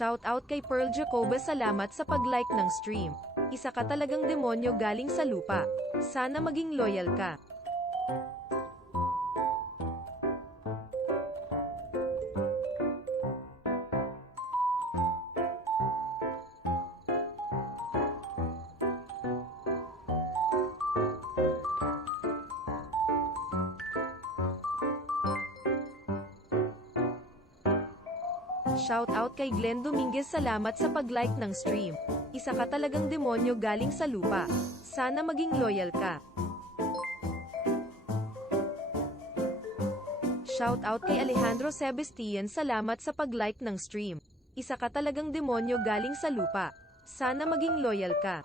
Shoutout kay Pearl Jacoba, salamat sa pag-like ng stream. Isa ka talagang demonyo galing sa lupa. Sana maging loyal ka. Shoutout kay Glenn Dominguez, salamat sa pag-like ng stream. Isa ka talagang demonyo galing sa lupa. Sana maging loyal ka. Shoutout kay Alejandro Sebastian, salamat sa pag-like ng stream. Isa ka talagang demonyo galing sa lupa. Sana maging loyal ka.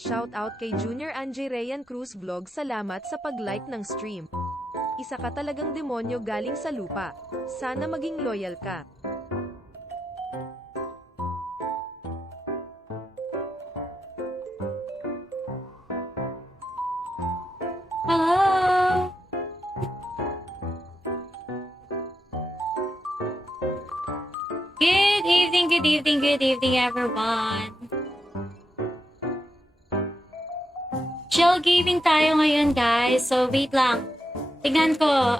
Shoutout kay Junior Angie Rayan Cruz Vlog, salamat sa pag-like ng stream. Isa ka talagang demonyo galing sa lupa. Sana maging loyal ka. Hello! Good evening, everyone. Chill gaming tayo ngayon, guys. So, wait lang. Tignan ko,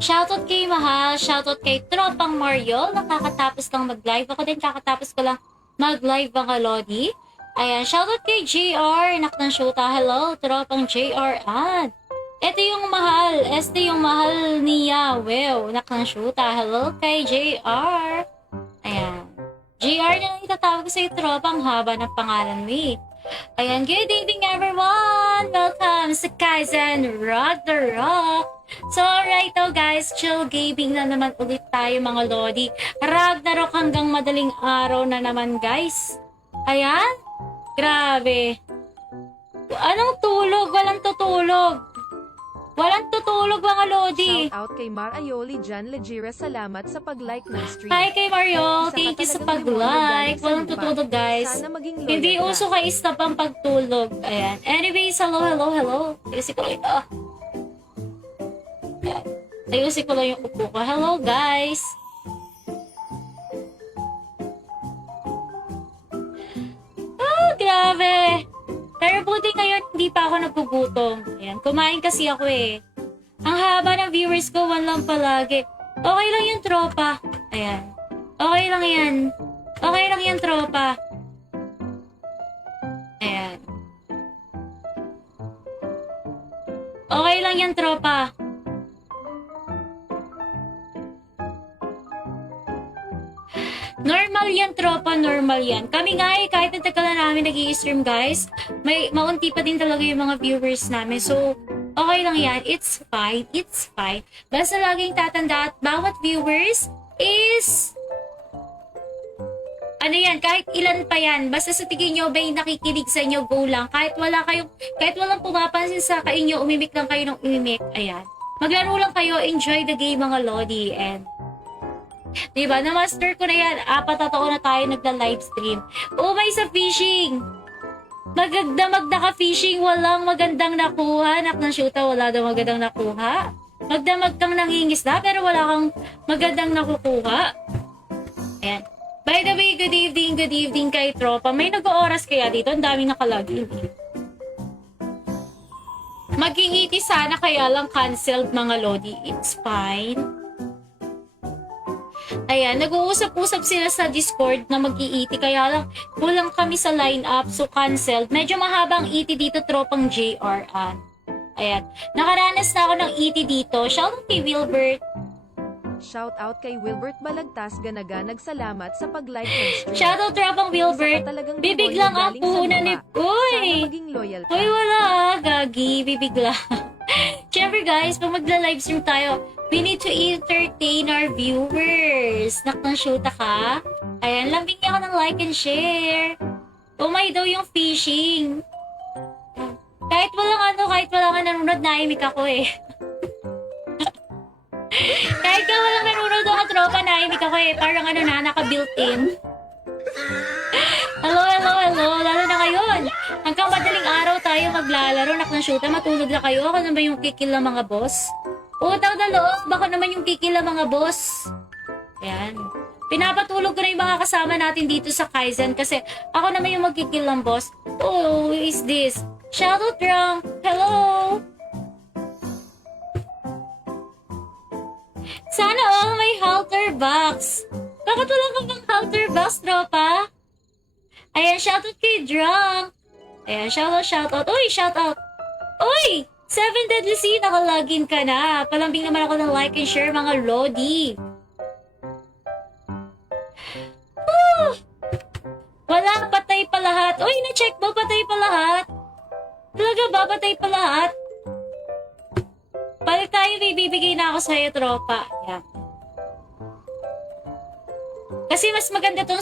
shoutout kay Mahal, shoutout kay Tropang Mario. Nakakatapos lang mag-live. Ako din kakatapos ko lang mag-live mga Lodi. Ayan, shoutout kay JR, anak ng Shota. Hello, Tropang JR. Ito yung Mahal. Este yung Mahal ni Yahweh, anak ng Shota. Hello kay JR. Ayan. JR na lang itatawag ko sa'yo, Tropang, haba ng pangalan mo eh. Ayan, good evening everyone! Welcome sa Kaizen Rock the Rock! So, right now guys, chill gaming na naman ulit tayo mga lodi. Ragnarok hanggang madaling araw na naman guys. Ayan. Grabe. Anong tulog? Walang tutulog. Walang tutulog mga lodi. Shout out kay Mar Ayoli Jan Legira, salamat sa pag-like ng stream. Hi kay Mario. Isa ka Thank you sa talagang pag-like. demonyo galing sa Walang lupa. tutulog guys. Sana maging loyal Hindi ka. uso kay stop ang pagtulog. Ayan. Anyways, hello. Ayusin ko lang ito. Ayan. Ayusin ko lang yung upo ko. Hello guys. Grabe. Pero buti ngayon, hindi pa ako nagugutom. Ayan, kumain kasi ako eh. Ang haba ng viewers ko, one lang palagi. Okay lang yung tropa. Ayan. Okay lang yan. Okay lang yan, tropa. Ayan. Okay lang yan, tropa. Normal yan, tropa. Normal yan. Kami nga eh, kahit ang tagal na namin nag-i-stream, guys, may maunti pa din talaga yung mga viewers namin. So, okay lang yan. It's fine. It's fine. Basta laging tatanda at bawat viewers is... Ano yan, kahit ilan pa yan. Basta sa tingin nyo, may nakikinig sa inyo, go lang. Kahit walang pumapansin sa inyo, umimik lang kayo ng umimik. Ayan. Maglaro lang kayo, enjoy the game mga lodi. And diba? Na-master ko na yan. 4 na taon na tayo nagla-livestream. Umay sa fishing! Magdamag na ka fishing, walang magandang nakuha. Anak ng shoota, wala daw magandang nakuha. Magdamag kang nangingisda, pero wala kang magandang nakukuha. Ayan. By the way, good evening kay tropa. May nag-ooras kaya dito? Ang daming nakalagin. Mag-iiti sana kaya lang canceled mga lodi. It's fine. Ayan, nag-uusap-usap sila sa Discord na mag-iiti, kaya lang kulang kami sa lineup, so canceled. Medyo mahabang iti dito, tropang JR. Ayan, nakaranas na ako ng iti dito. Shout out kay Wilbert. Shout out kay Wilbert Balagtas Ganaga, nagsalamat sa pag-like ng stream. Shout out tropang Wilbert. Isa ka talagang Bibig demonyo lang ang galing sa puhunan ni... lupa. Uy! Sana maging loyal ka. Uy, wala gagi. Bibig lang. Siyempre guys, pag magla-livestream tayo, we need to entertain our viewers. Naknang shoota ka? Ayan, lambing niya ka ng like and share. Umay daw yung fishing. Kahit walang nanonood, naimik ako eh. Kahit ka walang nanonood ako, tropa, naimik ako eh. Parang naka-built-in. Hello. Lalo na ngayon. Hanggang madaling araw tayo maglalaro. Naknang shoota, matulog na kayo. Ako naman yung kikil ng mga boss. Utang na loob, baka naman yung kikil ng mga boss. Ayan. Pinapatulog ko na yung mga kasama natin dito sa Kaizen kasi ako naman yung magkikil ng boss. Oh, who is this? Shadow Drunk. Hello. Sana all may halter box. Bakit wala ka bang halter box, tropa? Ayan, shoutout kay Drunk. Ayan, shoutout. Uy, shoutout. Uy! 7 Deadly Sin, nakalagin ka na. Palambing naman ako ng like and share, mga lodi. Wala, patay pa lahat. Uy, na-check mo, patay pa lahat. Talaga ba, patay pa lahat? Palit tayo, may bibigay na ako sa'yo, tropa. Yan. Kasi mas maganda tong